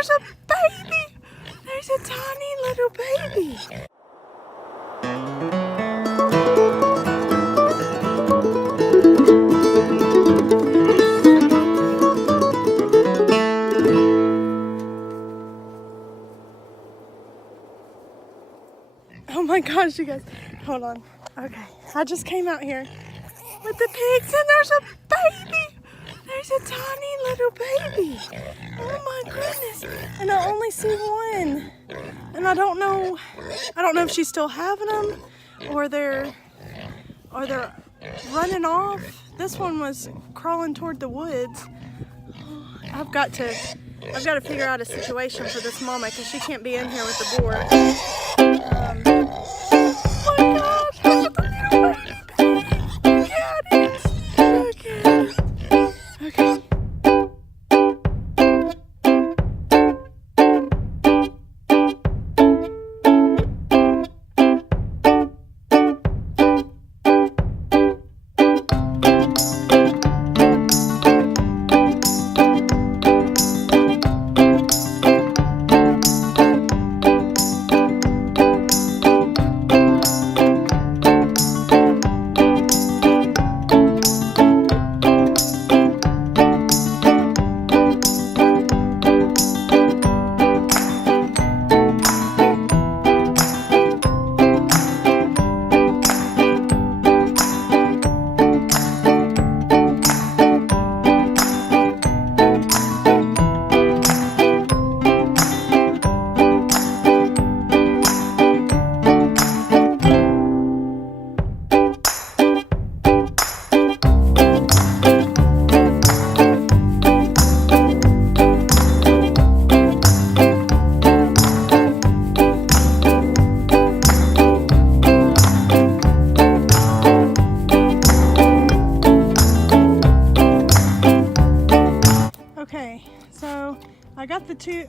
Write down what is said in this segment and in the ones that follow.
there's a baby. There's a tiny little baby. Oh my gosh, you guys. Hold on. Okay. I just came out here with the pigs and there's a baby. There's a tiny little baby. Oh my goodness. And I only see one. And I don't know if she's still having them or they're running off. This one was crawling toward the woods. I've got to figure out a situation for this mama because she can't be in here with the board. Oh my gosh, look at the little baby. Look at it. Look at it. Okay.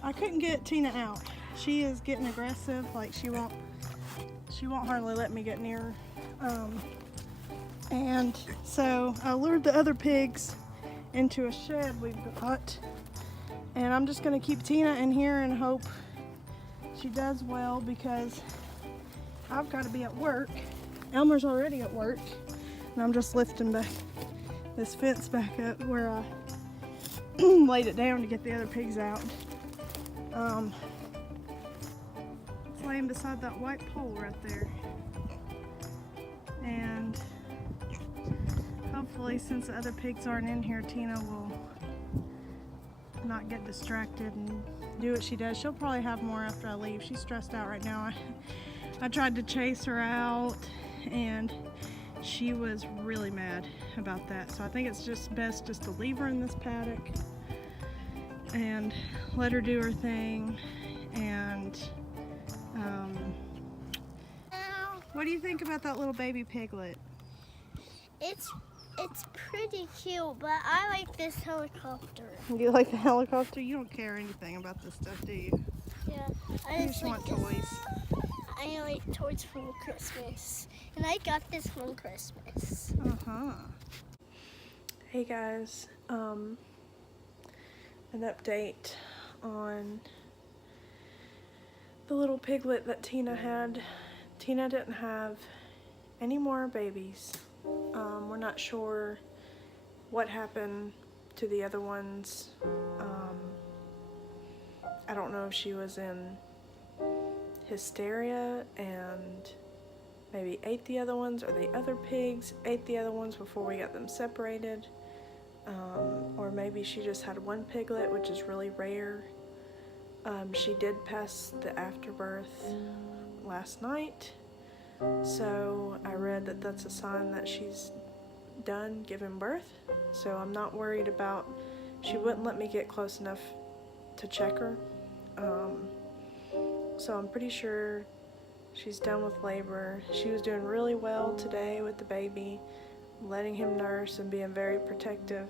I couldn't get Tina out. She is getting aggressive, like she won't hardly let me get near her. And so I lured the other pigs into a shed we've got, and I'm just gonna keep Tina in here and hope she does well because I've got to be at work. Elmer's already at work, and I'm just lifting back this fence back up where I laid it down to get the other pigs out. It's laying beside that white pole right there. And hopefully, since the other pigs aren't in here, Tina will not get distracted and do what she does. She'll probably have more after I leave. She's stressed out right now. I tried to chase her out and she was really mad about that. So I think it's just best just to leave her in this paddock and let her do her thing. And what do you think about that little baby piglet? It's pretty cute, but I like this helicopter. You like the helicopter? You don't care anything about this stuff, do you? Yeah. You just want toys. I like toys for Christmas. And I got this for Christmas. Uh-huh. Hey guys, an update on the little piglet that Tina had. Tina didn't have any more babies. We're not sure what happened to the other ones. I don't know if she was in hysteria and maybe ate the other ones, or the other pigs ate the other ones before we got them separated. Or maybe she just had one piglet, which is really rare. She did pass the afterbirth last night, so I read that that's a sign that she's done giving birth. So I'm not worried about, she wouldn't let me get close enough to check her. So I'm pretty sure she's done with labor. She was doing really well today with the baby, letting him nurse and being very protective.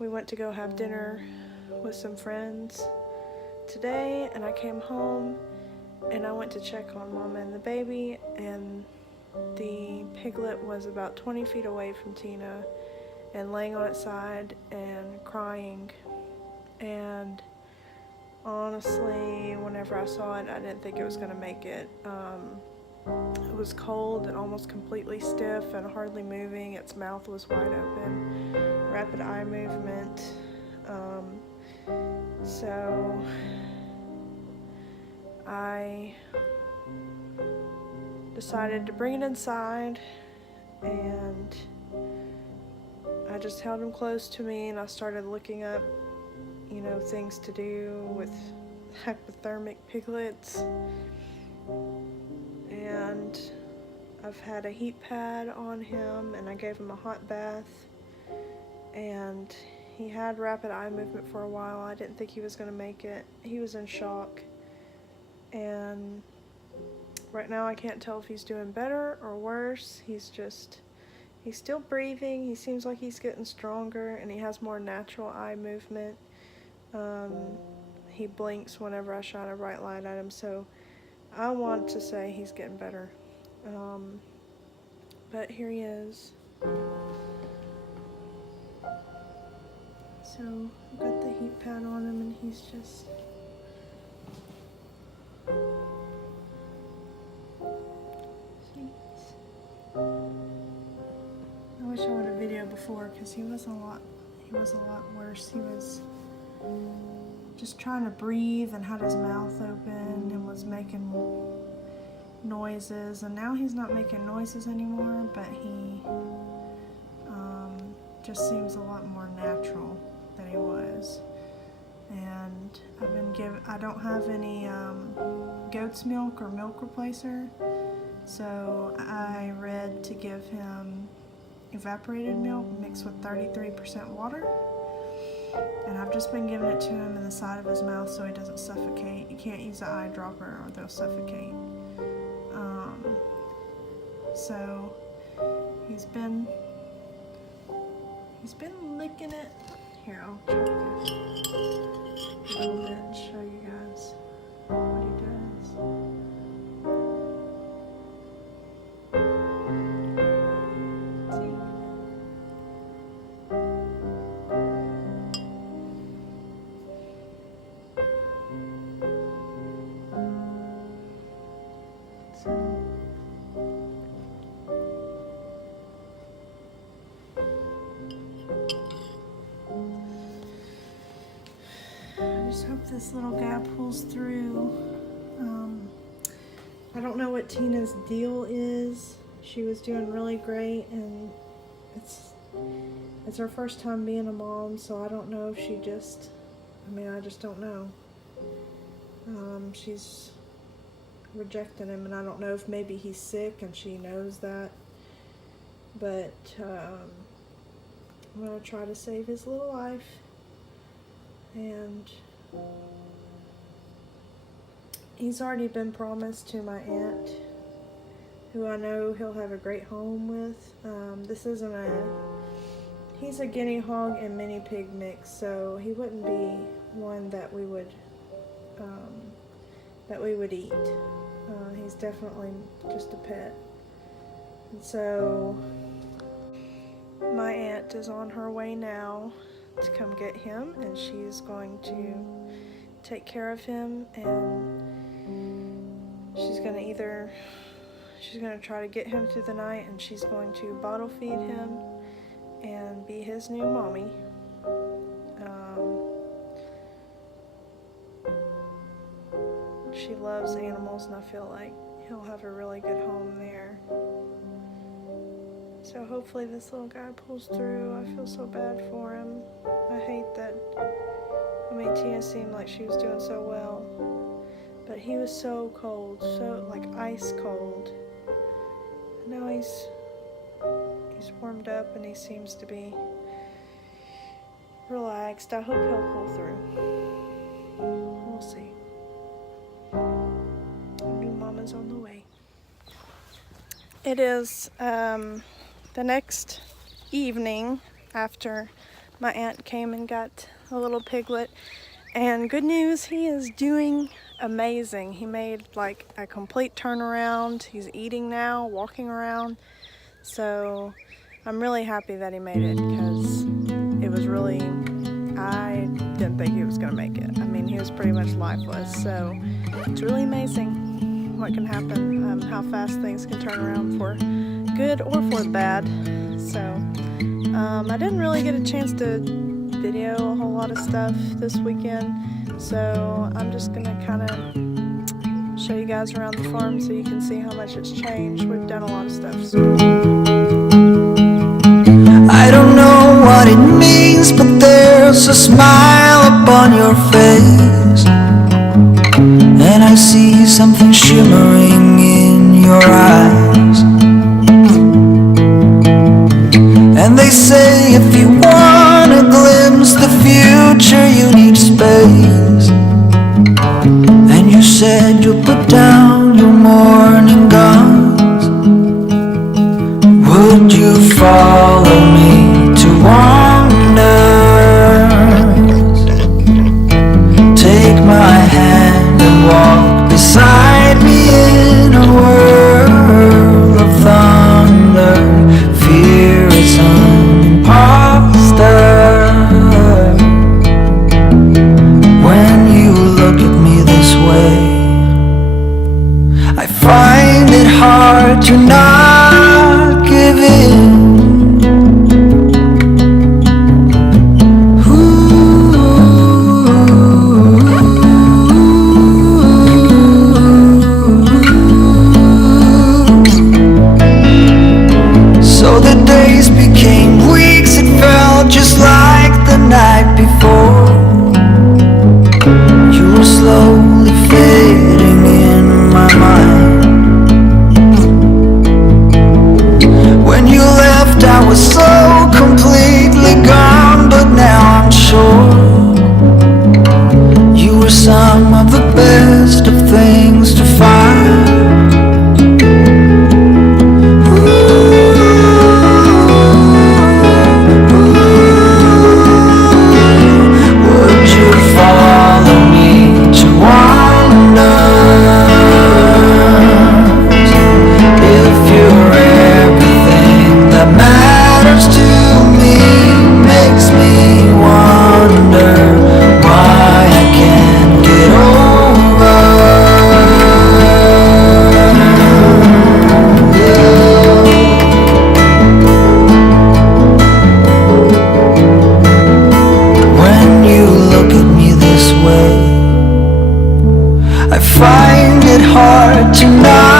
We went to go have dinner with some friends today, and I came home and I went to check on Mama and the baby, and the piglet was about 20 feet away from Tina and laying on its side and crying and honestly, whenever I saw it, I didn't think it was going to make it. It was cold and almost completely stiff and hardly moving. Its mouth was wide open, rapid eye movement. So I decided to bring it inside, and I just held him close to me, and I started looking up, you know, things to do with hypothermic piglets. And I've had a heat pad on him, and I gave him a hot bath, and he had rapid eye movement for a while. I didn't think he was going to make it. He was in shock, and right now I can't tell if he's doing better or worse. He's still breathing. He seems like he's getting stronger, and he has more natural eye movement. He blinks whenever I shine a bright light at him, so I want to say he's getting better. But here he is. So I've got the heat pad on him, and he's just... I wish I would have videoed before, because he was a lot worse. He was just trying to breathe and had his mouth open and was making noises, and now he's not making noises anymore, but he just seems a lot more natural than he was. And I don't have any goat's milk or milk replacer, so I read to give him evaporated milk mixed with 33% water, and I've just been giving it to him in the side of his mouth so he doesn't suffocate. You can't use an eyedropper or they'll suffocate. So he's been licking it. Here, I'll try to get a little bit and show you guys what he does. I just hope this little guy pulls through. I don't know what Tina's deal is. She was doing really great, and it's her first time being a mom, so I don't know if she just, I just don't know. She's rejecting him, and I don't know if maybe he's sick and she knows that, but I'm going to try to save his little life. And he's already been promised to my aunt, who I know he'll have a great home with. He's a guinea hog and mini pig mix, so he wouldn't be one that we would eat. He's definitely just a pet. And so my aunt is on her way now to come get him, and she's going to take care of him, and she's going to try to get him through the night, and she's going to bottle feed him and be his new mommy. She loves animals, and I feel like he'll have a really good home there. So hopefully this little guy pulls through. I feel so bad for him. I hate that. Tina seemed like she was doing so well, but he was so cold, so like ice cold. Now he's warmed up, and he seems to be relaxed. I hope he'll pull through. We'll see. New mama's on the way. It is the next evening after my aunt came and got a little piglet, and good news, he is doing amazing. He made like a complete turnaround. He's eating now, walking around, so I'm really happy that he made it, because it was really I didn't think he was gonna make it. I mean, he was pretty much lifeless. So it's really amazing what can happen, how fast things can turn around for good or for the bad. So I didn't really get a chance to video a whole lot of stuff this weekend. So I'm just gonna kind of show you guys around the farm so you can see how much it's changed. We've done a lot of stuff. I don't know what it means, but there's a smile upon your face, and I see something shimmering in your eyes. And they say if you want to glimpse the future, you need space. And you said you'll put down your morning guns. Would you follow me to wonders? Take my hand and walk beside me in a world of thunder. Fear is an imposter. When you look at me this way, I find it hard to not give in. So the days became weeks, it felt just like the night before. You were slowly fading in my mind. When you left, I was so completely gone, but now I'm sure you were some of the best of things to find. I find it hard to not